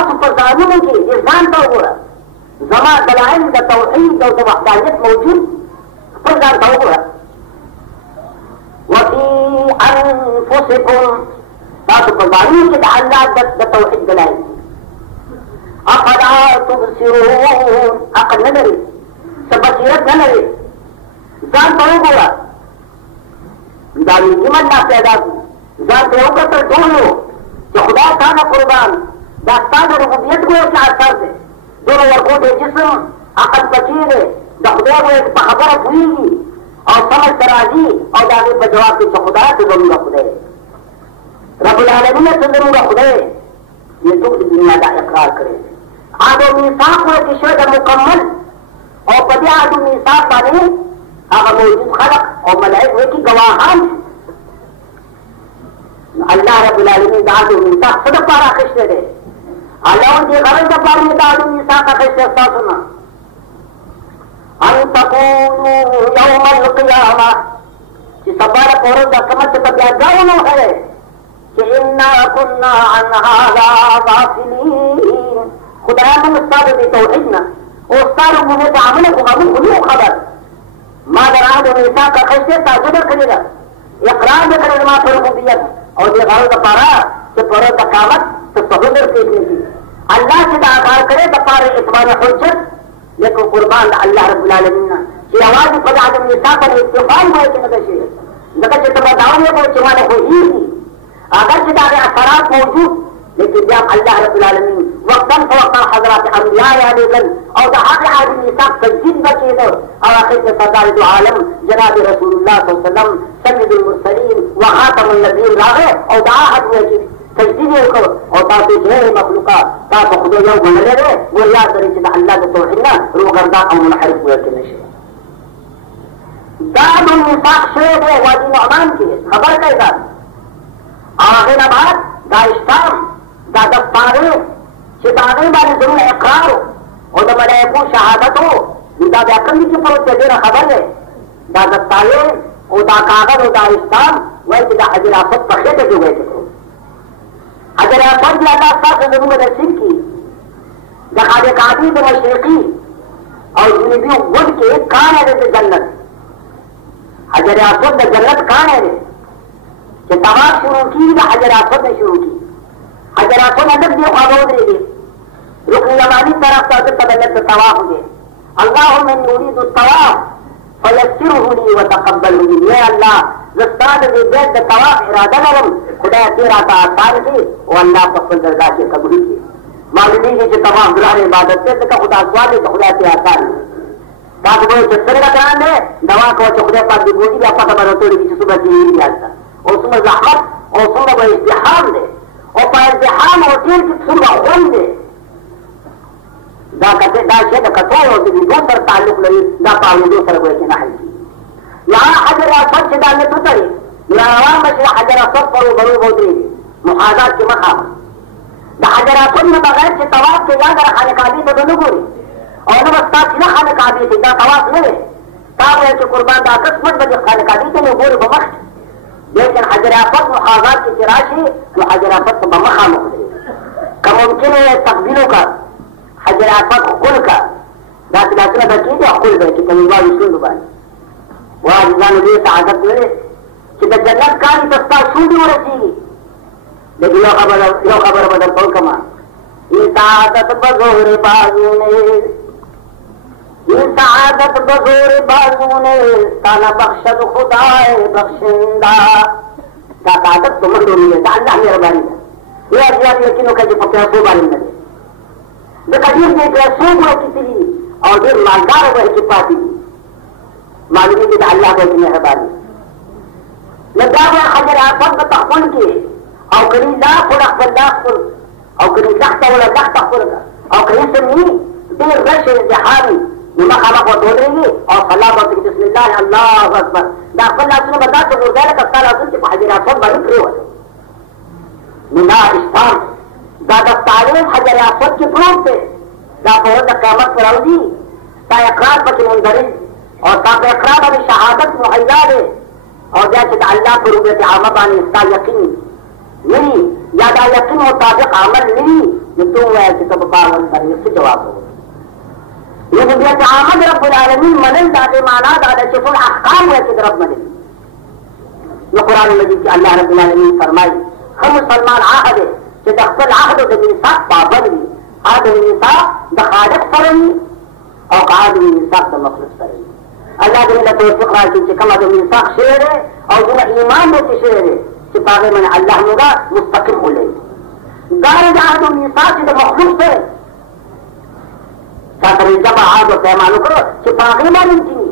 تاسو په ځانونو کې ځان ته وګوره زما دلایل د توحید او د وحدانیت موجود خپل ځان ته وګوره وفي انفسکم تاسو په ځانونو کې د الله د توحید دلایل افلا تبصرون عقل نه لري څه بصیرت نه لري ځان ته وګوره دا ایمان نه پیدا کړو ځان ته وکړه ټولو چې خدای تعالی قربان دا ستاسو ربوبیت کو چې اثر دی دونو ورکو د جسم عقل پکې دی د خدای په خبره پوهېږي او سمجھ ته راځي او د هغې په جواب کې چې خدای ته زموږ خدای رب العالمین ته زموږ خدای یہ ټول د دنیا دا اقرار کړی عهد و میثاق ورکې شوی د مکمل او په دې عهد و میثاق باندې هغه موجود خلق او ملائک وایي چې ګواهان الله رب العالمین د عهد و میثاق څه دپاره اخیستی دی الله دې غرض دپاره یې د عهد و میثاق اخیستی ستاسو نه ان تقولوا یوم القیامه چې سبا د په ورځ د قیامت ته بیا دا ونه وښیی چې انا کنا عن هذا غافلین خدای موږ ستا د دې توحید نه او ستا ربوبیت عمله خو موږ خو نه خبر ما د عهد و میثاق اخیستی تاسو درکړې ده اقرار دې کړی زما په ربوبیت او دې غرض دپاره چې په ورځ د قیامت ته څه درکړې کېږي الله چې دا کار کړی دپاره اتمام حجت لیکن قربان د الله رب العالمین نه چې یوازې په عهد و میثاق باندې استفال وایي چې نه ده شي ځکه چې ته به دا ووایې چې ما نه پوهېږي اگر چې دا اثرات موجود لیکن بیا الله رب العالمین وقتا فوقتا حضرات انبیاء علیکم او د هغه عهد و میثاق تجدید بکېده او اخر کې سردار دو عالم جناب رسول الله صلی الله علیه وسلم سید المرسلین وخاتم النبیین راغی او دا عهد وکړي تجدید یې وکړ او تاسو ډېر مخلوقات تاسو خدای یو ګڼلی دی ور یاد لرئ چې د الله د توحید نه روګردان او منحرف ویل نه شي دا عهد و میثاق شوی دی وادي نعمان کې خبر کوي دا او هغې نه بعد دا اسلام دا دفتارې چې د هغې باندې زموږ اقرار او د ملایکو شهادت و دا بیا کوم دي چې پروت دی ډېره خبر دی دا دفتارې او دا کاغذ او دا اسلام وایي چې د حجر اسود په خېټه کې وایي کړو حجر اسود بیا الله ستاسو زموږ نصیب کړي د خالق کعبې د مشرقي او جنوبي ود کې کاڼی دی د جنت حجر اسود د جنت کاڼی دی چې طواف شروع کېږي د حجر اسود نه شروع کېږي حجر اسود هدف دې خوا به ودرېږي رکن یماني طرف ته دلته به لږ د طواف دی اللهم اني اريد الطواف فيسره لي وتقبله مني یا الله زه ستا د دې بیت د طواف اراده لرم خدایه دې راته آسان کړي او الله په خپل رضا کې قبول کړي معلومېږي چې طواف ګران عبادت دی ځکه خو دا سوال دی چې خدای ته آسان وي تاسو به وایئ چې څنګه ګران دی دوا کوه چې خدای پاک دې بوځي بیا پته به راته ولګي چې څومره تېرېږي هلته او څومره زحمت او څومره به ازدحام دی او په ازدحام او تېر کې څومره خوند دی دا شی د کتو او د لیدو سره تعلق لري دا په اورېدو سره به چې نه حل کېږي یا حجر اسود چې دا نیت وتړي یا روان به شي حجر اسود پر اوبرو به ودرېږي محاذات کې مخامخ د حجر اسود نه بغیر چې طواف کې یا در خانه کعبې ته به نه ګوري او نه به ستا چې نه خانه کعبې ته دا طواف نه دی تا وایه چې قربان دا قسمت به دې خانه کعبې ته نه ګوري به مخکې لیکن حجر اسود محاذات کې چې راشي نو حجر اسود ته به مخامخ ودرېږي که ممکن ہے تقبیلوں کا حجر اسود ښکل کا داسې لاسونه به کېږي او ښکل به یې چې په نیمګړو شونډو باندې وعزیزانو دې سعادت لري چې د جنت کاڼي ته ستا شونډې ورسېږي لیکن یو خبره به درته وکړمه این سعادت بزور بازو نے این سعادت بزور بازو نے تا نہ بخشد خدای بخشنده دا سعادت په منډو نه ده د الله مهرباني ده ډېر زیات یقین وکړه چې په پیسو باندې نه دی ځکه ډېر دې پیسو به کتلي او ډېر مالداره به کې پاتې دي معلومېږي د الله به مهرباني نو دا به حجر اسود به تخپل کې او کړي دا خپل خپل دا خپل او کړي دښته ولا دښته خپل او کړي سمي ډېر رشه ازدحامي نو مخامخ ورته ودرېږي او صلاح به وکړي بسم الله الله اکبر دا خپل لاسونه به داسې غورځوي لکه ستا لاسونه چې په حجر اسود باندې پرېوتل نو دا اسلام دا د تعلیم حجر اسود کې پروت دی دا په ورځ د قیامت پر راوځي ستا اقرار پکې مندرج او ستا په اقرار باندې شهادت مهیا دی او بیا چې د الله په ربوبیت عامه باندې ستا یقین نه وي या दा यकीन मुताबिक अमल नहीं जो तुम ऐसे तो पावन करने से जवाब हो ये दुनिया के आमद रब्बुल आलमीन मनल दादे माना दादा चुकुल अहकाम है कि रब मनल ये कुरान मजीद के अल्लाह रब्बुल आलमीन फरमाई हम मुसलमान आहद है कि दखल आहद के मिसाक पाबंदी आदम मिसाक द खालिक फरमी और आदम मिसाक द मखलूक फरमी अल्लाह के लिए तौफीक राजी कि कम आदम मिसाक शेर है और जो ईमान में शेर है कि पागे मैंने अल्लाह होगा मुस्तकिल हो ले गार आदम मिसाक द मखलूक है जब आज पैमानों करो कि पागल मानी थी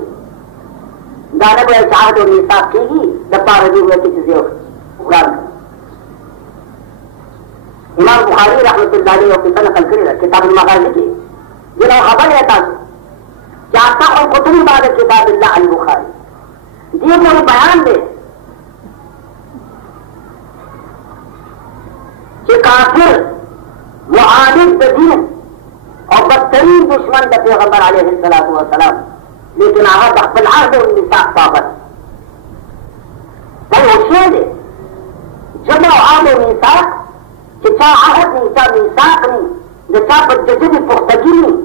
दाने को चाह दो निसाब की डब्बा रजी हुए की चीजें कुरान इमाम बुखारी रहमतुल्लाह अलैहि और किताब नकल करेगा किताब मगाजी की जिन्होंने खबर रहता चाहता और कुतुब बाद किताब अल बुखारी दिए पूरी बयान दे कि काफिर मुआनिद दीन और बदतरीन दुश्मन का पैगंबर अलैहिस्सलातु वस्सलाम लेकिन आहद अख्बल आहद निसाक पाबंद भाई होशियार है जब आहद निसाक कि चा आहद नहीं चा निसाक नहीं जो चा बदजदी पुख्तगी नहीं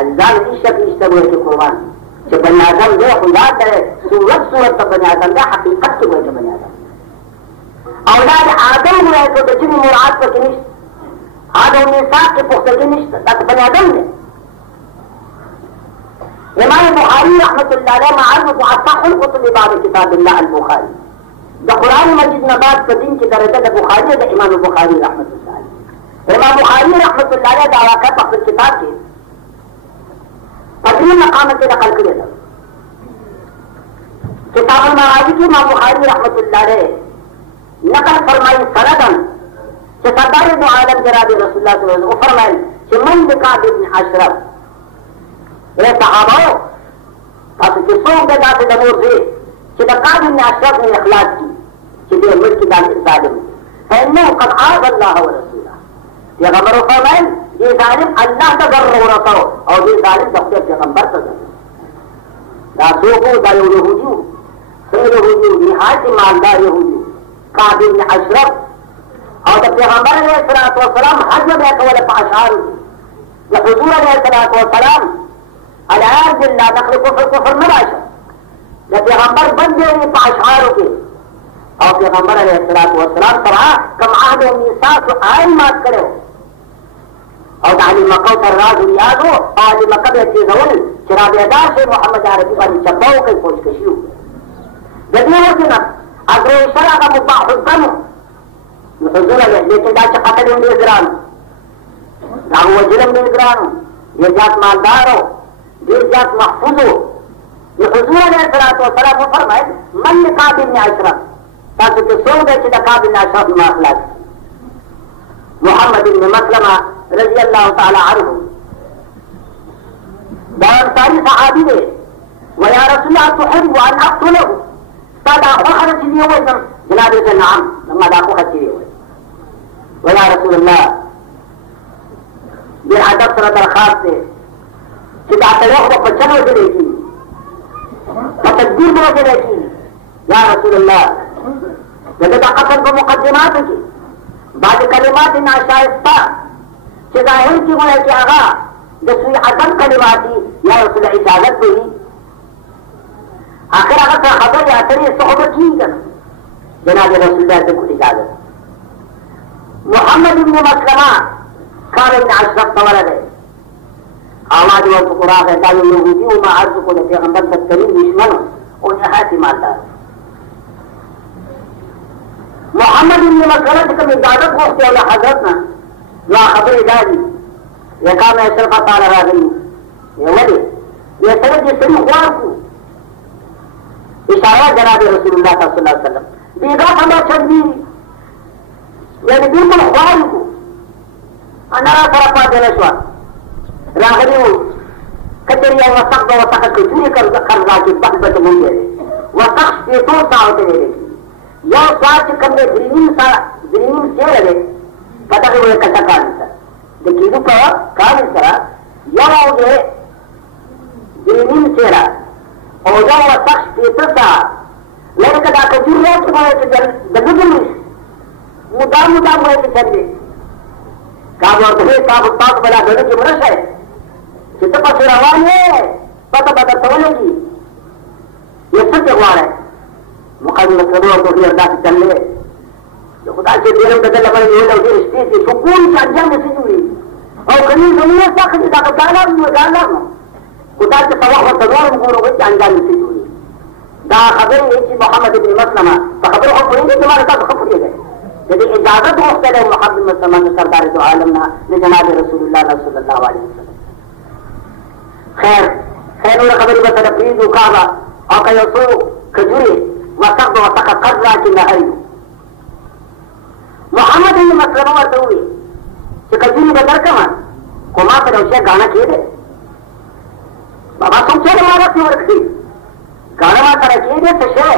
अल्लाह की शक निश्चय हुए के कुर्बान जो बनी आदम जो खुदा करे सूरत तक बनी आदम का हकीकत के हुए के बनी आदम औलाद आदम हुआ तो बदजदी मुराद पर किनिश्त आदम निसाक के पुख्तगी निश्चय तक बनी आदम ने इमाम बुखारी रहमतुल्लाह अलैहि माअल मुअत्तक़ुल कुतुब बाद किताब अल बुखारी द कुरान मजीद नबाद कदीम की दरजा द बुखारी द इमाम बुखारी रहमतुल्लाह अलैहि इमाम बुखारी रहमतुल्लाह अलैहि दावा का अपनी किताब के पहले मकाम के नकल करे था किताब अल मगाजी की इमाम बुखारी रहमतुल्लाह अलैहि नकल फरमाई सनदन कि सरदार दो आलम जनाब रसूलुल्लाह सल्लल्लाहु अलैहि वसल्लम फरमाए कि मन बिकाब इब्न अशरफ ये सहाबाओं अब किसों के जाते दमूर से कि बिकाब इब्न अशरफ ने इखलास की कि ये मुल्क दान जालिम फइन्नहु क़द आज़ अल्लाह व रसूलह पैगंबर फरमाए ये जालिम अल्लाह का गर हो रहा हो और ये जालिम अपने पैगंबर का गर रासों दा यहूदी से यहूदी निहायत ईमानदार यहूदी काब इब्न अशरफ और जब पैगंबर अलैहिस्सलाम हज में गए तो पाशार जब हुजूर अलैहिस्सलाम अलार बिल्ला नकल कुफर में बाशा जब पैगंबर बन गए पाशार के और पैगंबर अलैहिस्सलाम कहा कम आहद मिसाक आयन मात करो और आली मक्का का राज याद हो और आली मक्का में चीज हो चिराबेदार से मोहम्मद अरबी वाली चब्बाओं की कोशिश हो जब ये ना अगर शरा का मुबाहुद्दन लेकिन दाचा कतल इंग्रान राहु वजिलम इंग्रान ये जात मालदार हो ये जात महफूज हो ये हुजूर अलैहिस्सलाम फरमाए मन काब इब्न अशरफ ताकि तो सो गए कि काब इब्न अशरफ में अखलाक मोहम्मद इब्न मसलमा रजी अल्लाह ताला अन्हु बांसारी सहाबी ने वया रसूलुल्लाह तुहिब्बु अन अक़तुलहु तादा खर चीज़ हुए जनाब से नाम लम्मा दाखो खच्ची हुए वया रसूलुल्लाह ये अदब सर दरखास्त है कि दातलों को बचन हो देखी तकदीर हो देखी या रसूलुल्लाह जब कसल को मुकदमात की बाद कलिमात नाशाइस्ता कि जाहिर की हुए कि आगा जैसे अदब कलिमाती या रसूल इजाजत हुई आखिर अगर खबर या आखिर सोहबत की जनाब रसूलुल्लाह से कुछ इजाजत मोहम्मद इब्न मसलमा काब इब्न अशरफ तवलद है आवाज व फुकरा कहता है यहूदी व मार्ज को पैगंबर बदतरीन दुश्मन और निहायत ईमानदार मोहम्मद इब्न मसलमा से कभी इजाजत हो के अल्लाह हजरत ना ना खबर इजाजी ये काम अशरफ ताला रागनी ये वली ये सब जिसरी ख्वार को इशारा जनाब रसूलुल्लाह सल्लल्लाहु अलैहि वसल्लम बीघा खबर छदी यानी बिल्कुल ख्वार को अनारा तरफा जनश्वा रागनी कचरिया वसक वसक के चूरी कर की बच बच मुझे वसक पेटो सावते देखी यह स्वास्थ्य करने ग्रीनिंग से लगे पता कि वो कच्चा कारण था देखिए तो कारण सरा यह हो गए ग्रीनिंग चेहरा और जो वसक पेटो सा लड़का का जरूरत हो कि दगुल मुद्दा मुदाम मुदाम हुए कि चलिए काम और तुम्हें काम उत्पाद बना देने की मरश है चित्त पर रवान है पता पता तोलेगी ये सत्य हुआ है मुकामी मतलब तो भी अरदास चल ले जो खुदा से देर बदल अपने ये लोग रिश्ते से सुकून से अंजाम से जुड़ी और कहीं दुनिया तक जिसका बताना भी जानना खुदा के सवा हो तवार मुगुर हो अंजाम से जुड़ी दा खबर ये कि मोहम्मद इब्न मसलमा तो खबर हो पूरी तुम्हारे साथ खबर गए यदि इजाजत हो करे मोहम्मद मसलमा के सरदार जो आलम ना ने जनाब रसूलुल्लाह सल्लल्लाहु अलैहि वसल्लम खैर खैर और खबर बता प्लीज उकाबा और कयो सो खजूरी वसक वसक कजरा की नहरी मोहम्मद इब्न मसलमा वर्त हुई कि खजूरी बदर कमान कोमा पर उसे गाना किए दे बाबा सोचे हमारा क्यों रखी गाना मा तरह किए दे तो शे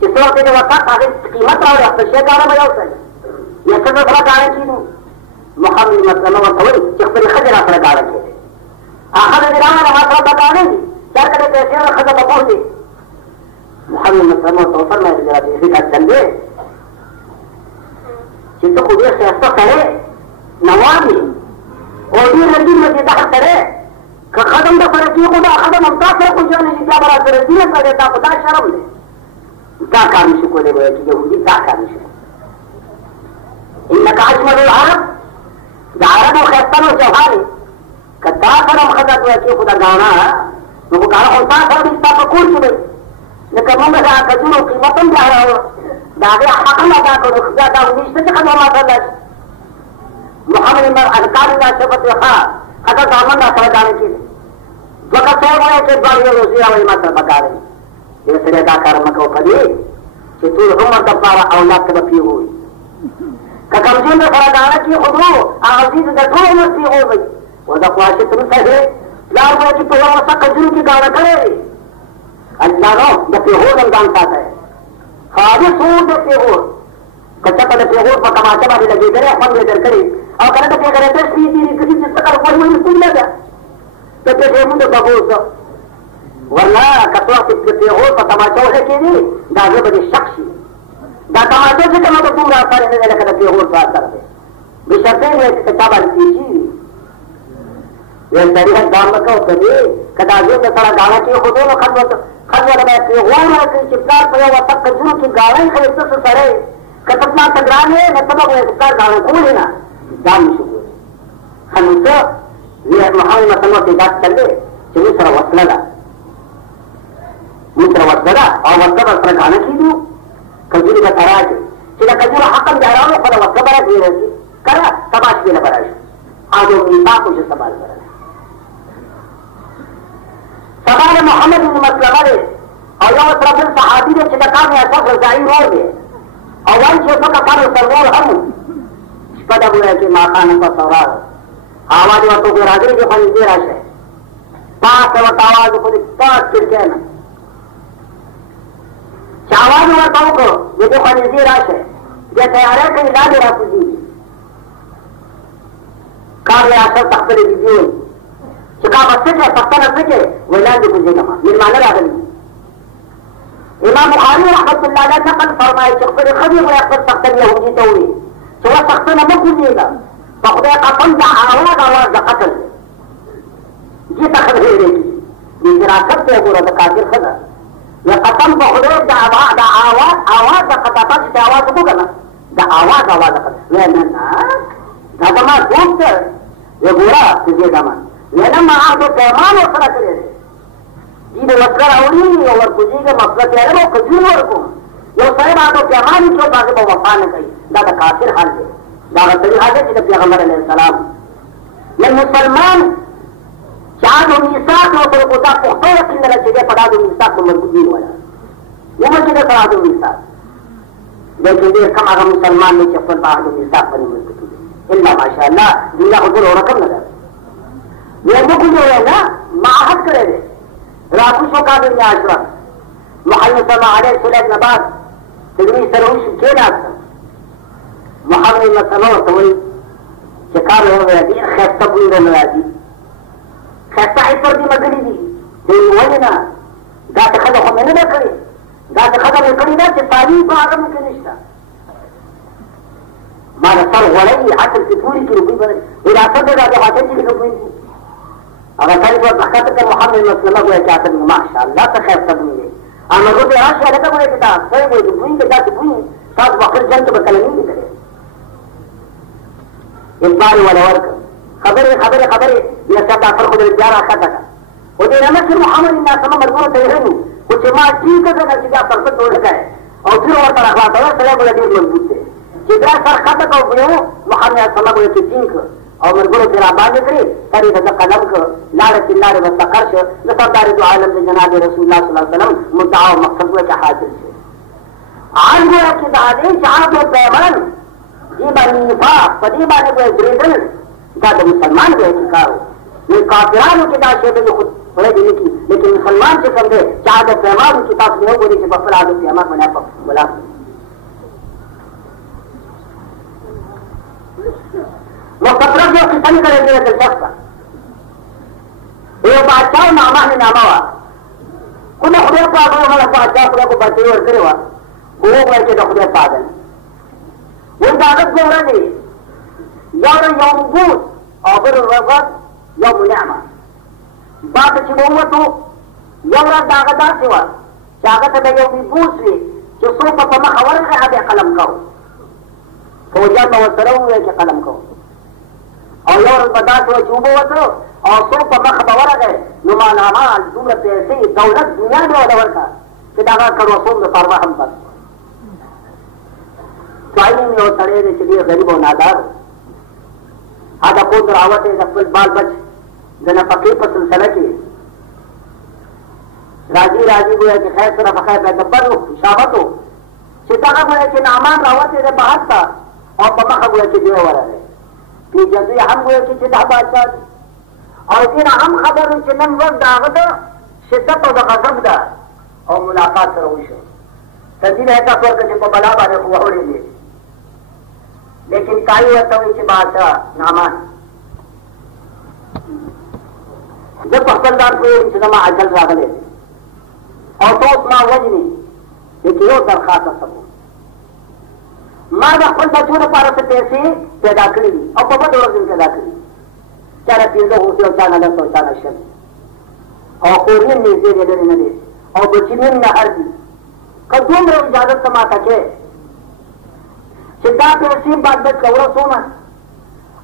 जिस वक्त जो वक्त आगे कीमत आ रहा है तो गाना बजाओ सही ये सब थोड़ा गाना की दूं मोहम्मद मसलमा वर्त हुई कि पर खजरा पर गाना किए दे आखिर दिलाना हमारा बताने क्या करे कैसे और खजरा पहुंच गई मोहम्मद मसलमा तो फरमाया जरा इसी का चल दे चित्त को ये फैसला करे नवाबी और ये नदी में जिदा करे कदम तो फर्क ये खुदा कदम हमता से कुछ नहीं जिदा बड़ा करे दिए कर देता खुदा शर्म ले क्या काम को दे गए कि यहूदी क्या काम इन नकाश में भारत भारत और खैस्तान और चौहानी कदा करम खदा तो है खुदा गाना वो कहा होता सब रिश्ता पर कूद चुके लेकिन मैं कहा कचूरों की मतन जा रहा हूं दागे हकम अदा करो खुदा का उन्नीस से खत्म हुआ था मोहम्मद में अधिकारी का शब्द देखा अगर दामन का सर जाने की वक्त है वो के बाद ये रोजिया वही मात्र बता रही ये सिरे का कर्म को कभी कि तू उम्र का पारा औलाद के बकी हुई ककमजी में खड़ा जाने की खुदू आजीज देखो मस्ती हो गई वो दफवाशी तुम सही लाल में कि तो वो सब कजरू की गाना करे अल्लाह नो जब हो रमजान साथ है खाली सूद देते हो कच्चा पद पे हो पकमाचा वाली लगी करे अपन लेकर करे और करने के करे तो सीधी किसी चीज का कोई नहीं सुन लेगा तो ते मुंडे बबूस वरना कतवा के हो पकमाचा है कि नहीं दागे बड़ी शख्सी दा तमाचे से कमा तो पूरा सारे ने लेकर के हो साथ करते बिशर्ते है कि कच्चा वाली चीज ये तरीका गांव में कहो कभी कदाजो में सारा गाना की खुदो में खजवा बैठे हो रहा है चिपकार पड़ा हुआ तक कजरू की गाना ही खरीदते से सरे कतना तगरान है न तब चिपकार गाना को लेना जान शुरू हम तो ये मोहम्मद मसलमा की बात कर ले चलिए सर वसलदा मुद्रा वसलदा और वसलदा सर गाना की दूं कजूरी का तराज सीधा कजूरा हकम जा रहा हूँ पर वसलदा दे रही करा तबाश के लिए बराश आज वो नीता कुछ सवाल करा सवाल मोहम्मद इब्न मसलमा ने और यह तरफ सहाबी ने चिटका में ऐसा रजाई हो गए और वन क्षेत्रों का काम सरवर हम पता हुआ है कि माखान का सवाल आवाज वातों को राजरी के फल दे रहा है पांच वक्त आवाज को पांच खिड़के में आवाज वातों को ये जो फल दे रहा है जैसे अरे कहीं ला दे रहा कुछ कार्य आशा तख्त दीजिए चिका बच्चे के सत्ता न सके वो लाल भी पूछेगा निर्माण आदमी इमाम बुखारी रहमतुल्लाह अलैह ने कल फरमाया कि खुद खबी हुआ पर सख्त यहूदी तो हुई तो वह सख्त न मत पूछिएगा तो खुदा कसम का आवाज आवाज का कत्ल जी तक भेजेगी ये जरा करते बुरा तो काफिर खदा यह कसम को खुदा का आवाज आवाज का कथा था जिसे आवाज को करना द आवाज आवाज का वे ना धमा दूध ये बुरा तुझे दमा लेना महा तो पैमान और सरा करे जी मसला राउडी और तुझी के मसला क्या है वो खजूर और को वो सारे बातों पैमान क्यों बाकी वो वफा न कही दादा काफिर हाल है दादा सही हाल है जिसे पैगंबर अलैहिस्सलाम ये मुसलमान चार दो मिसाक और तो कोता पुख्ता यकीन लगा चाहिए पड़ा दो मिसाक को मजबूत नहीं वाला वो मस्जिद पड़ा दो मिसाक लेकिन ये कम अगर मुसलमान ने चप्पल पड़ा दो मिसाक बनी मजबूत इल्ला माशाअल्लाह दुनिया को तो रकम लगा ये वो कुछ है ना माहद करे राकुशों का दिन आश्रम मोहम्मद सल्लल्लाहु अलैहि नबाद तिगनी सरोश के नाथ मोहम्मद सल्लल्लाहु तो वही शिकार हो गया दी खैस्ता पूरी रहने लगी खैस्ता इस पर दी मगरी दी तो वही ना गाते खदा हो मैंने ना करी गाते खदा में करी ना कि तारीफ को आगम के निष्ठा मारे सर वड़ई हाथ की पूरी की रुपी बने विरासत देगा तो हाथ की रुपी अगर सारी बात हकत का मोहम्मद मसलमा को क्या कर माशाअल्लाह तो खैर सब मिले अमर को राश वाले का बोले किताब सही कोई बुई के जाके बुई साथ वक्त जंत बकल नहीं करे एक बार वाला वर्क खबर ये सब आखिर को दिया रखा था वो दे रहा कि मोहम्मद इन्ना समा मजबूर थे रहनु कुछ मां ठीक है ना सीधा पर तोड़ गए और फिर और तरह का तो सलाह बोले दी मजबूत थे जितना सर खत को बुयो मोहम्मद समा बोले कि ठीक और मजबूर तेरा बात करे करी का कलम को लाड़ किल्लाड़ बस कर्श नसबदार जो आलम में जनाब रसूलुल्लाह सल्लल्लाहु अलैहि वसल्लम मुद्दा और मकसद के हासिल से आज वो कि दादे जहां पे पैमन जी बनीफा पदी बाने को ब्रेदन का मुसलमान को शिकारो ये काफिरान के दाशे में खुद बड़े दिन की लेकिन मुसलमान से कम दे चाहे पैमान की किताब में हो बोली से बफरा दो कि हमारा बना बोला वो सत्रह जो किसान करेंगे दिलचस्प ये बादशाह नामा है नामा हुआ खुद खुदे का हमारा बादशाह खुदा को बचे और करे हुआ वो करके तो खुदे पागल वो इजाजत को हो रही यौम बूस और फिर यौम नियामा बात चिबोंगे तो यौरा दागदार सेवा चागत है यौम बूस भी जो सो पमा खबर है आधे कलम का तो जब वो सरव हुए के कलम को और यौर बता तो चुबो तो और सो पमा खबर आ गए नुमानामा सूरत ऐसे दौलत दुनिया में और का कि दागा करो सो में परवा हम पर स्वाई में और तड़े ने चलिए गरीब और नादार आधा खुद रावत है जब बाल बच जना फकीर पर सिलसिला की राजी को है कि खैर तरफ खैर है गब्बर हो शाबत हो सीता को है कि नामान रावत है बाहर था और पमा को है कि देवर है कि जैसे हम को है कि सीधा बादशाह और फिर हम खबर है कि नम वक्त दागत शिद्दत और गजब दा और मुलाकात करो उसे तजी रहता पर के को बला बारे को हो रही लेकिन काई होता है कि बादशाह नामान जब पसंदार को इंतजामा अजल रागले और तो उसमें वजनी लेकिन वो दरखास्त सब मां अपन बच्चों ने पारा से पैसे पैदा करी और बहुत और दिन पैदा करी चाहे तीनों होते और चाहे नगर और चाहे शब्द और कोरियन में से नजर न दे और बचिनियन न हर दी कदूम रे इजाजत कमा सके सिद्धार्थ वसीम बात में कवरा सोना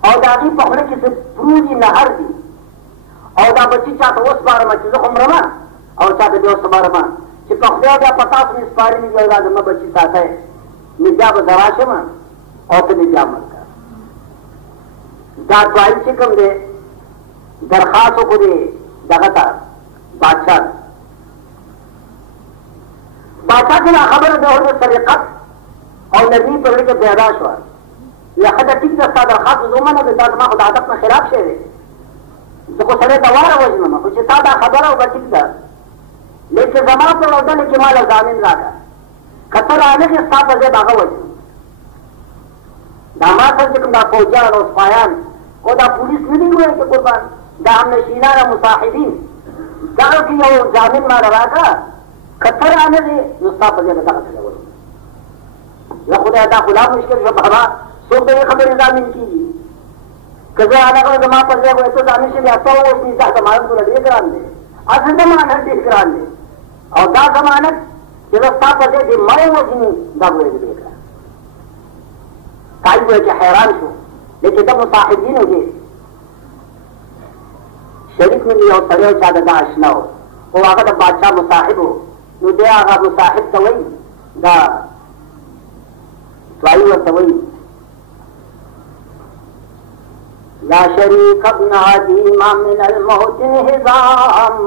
और दादी पकड़े किसी प्रूजी नहर दी और दा बच्ची चाहते उस बार में चीजों हम रमा और चाहते जो उस बार में चिपकड़े या 50 में इस पारी में जो राज में बच्ची चाहता है निजाब दराशे में और तो निजाब मत कर दाद वाइल से कम दे दरखास्तों को दे जगता बादशाह के ना खबर दे हो सरिकत और नबी पकड़ के बेदाश हुआ यह खत ठीक दस्ता दरखास्त जो मैंने बेटा मा खुदा आदत में खिलाफ शेर है तो को सरे दवार वजन में कुछ सादा खबर होगा ठीक था लेकिन जमा पर होता लेकिन माल जामिन रहा खतर आने के साथ वजह बागा वजन दामाद से कम फौजा और पायान को दा पुलिस नहीं हुए कि कुर्बान दा हमने शीना ना मुसाहिबीन दारो की वो जामिन मार रहा था खतर आने से नुस्खा वजह बता सकते हो या खुदा दा खुला मुश्किल से बाबा सो पे खबर जामिन की कजे आना को जमा पर जाए तो जाने से आता हो उसकी दा जमानत को लड़े करा दे आज जमानत ठीक करा दे और दा जमानत व्यवस्था पर दे मैं वो जिन दा बोले देख रहा काई वो के हैरान छो लेकिन जब मुसाहिबीन हो गए शरीक में और सड़े चाहे दा आशना हो वो आगा तो बादशाह मुसाहिब हो मुझे आगा मुसाहिब तो वही दा स्वाई वो तो वही ला शरीक अपना दीमा मिनल मोहसिन हिजाम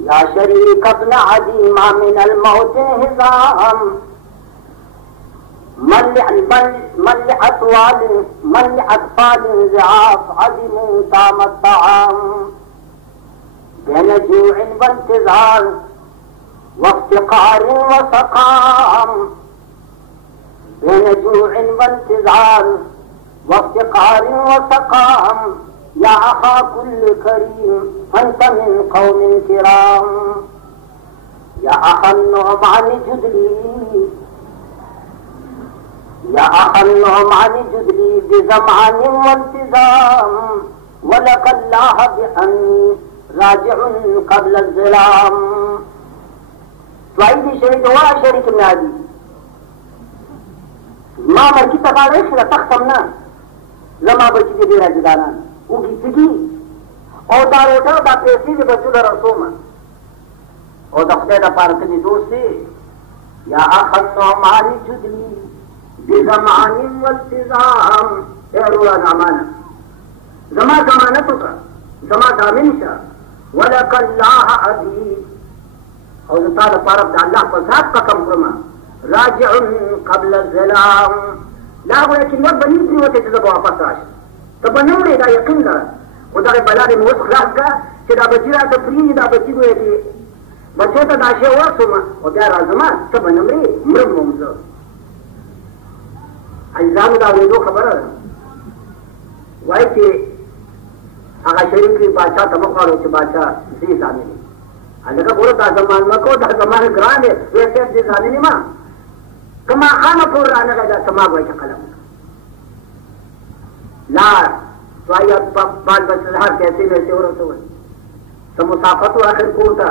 ला शरीक अपना दीमा मिनल मोहसिन हिजाम मल अतवाल ज़िआफ अज़ीम तामत ताम बैन जूअ वंतिज़ार वफ्तिक़ार वसक़ाम बैन जूअ वंतिज़ार वफ्तिक़ार वसक़ाम या अखा कुल्ल करीम अंत मिन कौमिन किराम या अखा नुअमान जुदली या अखन्नुमानी जुदली बिज़मानी वल्तिज़ाम वलकल्लाह बिअन राजिउन क़ब्ल ज़िलाम। स्वाइदी शरीक हुआ शरीक नादी मां मरकी तकाले से तख्तमना लमा बची दे राज दाना उगी तिगी और दारोटा दा पेसी दे बचू दा रसोमा और दखते दा पार्क दी दोस्ती या अखन्नुमानी जुदली बिज़मानी वल्तिज़ाम एरुला नामाना जमा जमानतु का जमा दामिनशा वलकल्लाह अजीब और ताला पारब अल्लाह पर जात का कम फरमा राजिउन क़ब्ल ज़िलाम लागो लेकिन वक्त बनी थी होते जब वापस आश तो बनूरे दा यकीन दा उधर बला ने मुझ खलास का चिदा बचिरा तो फ्री दा बची हुए थी बच्चे तो दाशे हुआ सुमा और क्या राजमा तो बनमरे मृग मुमज़ो अज़ाम दा वो खबर है वाई के आगा शरीफ की बादशाह तमक्कार हो बादशाह जी सामने अलग बोलो दा जमान में को दा जमान ग्रांड है वैसे जी सामने मां कमा खाना पूर रहने का समाग वही कलम ला तो आई बाल बच्चे कैसे वैसे हो रहे तो मुसाफत आखिर पूरता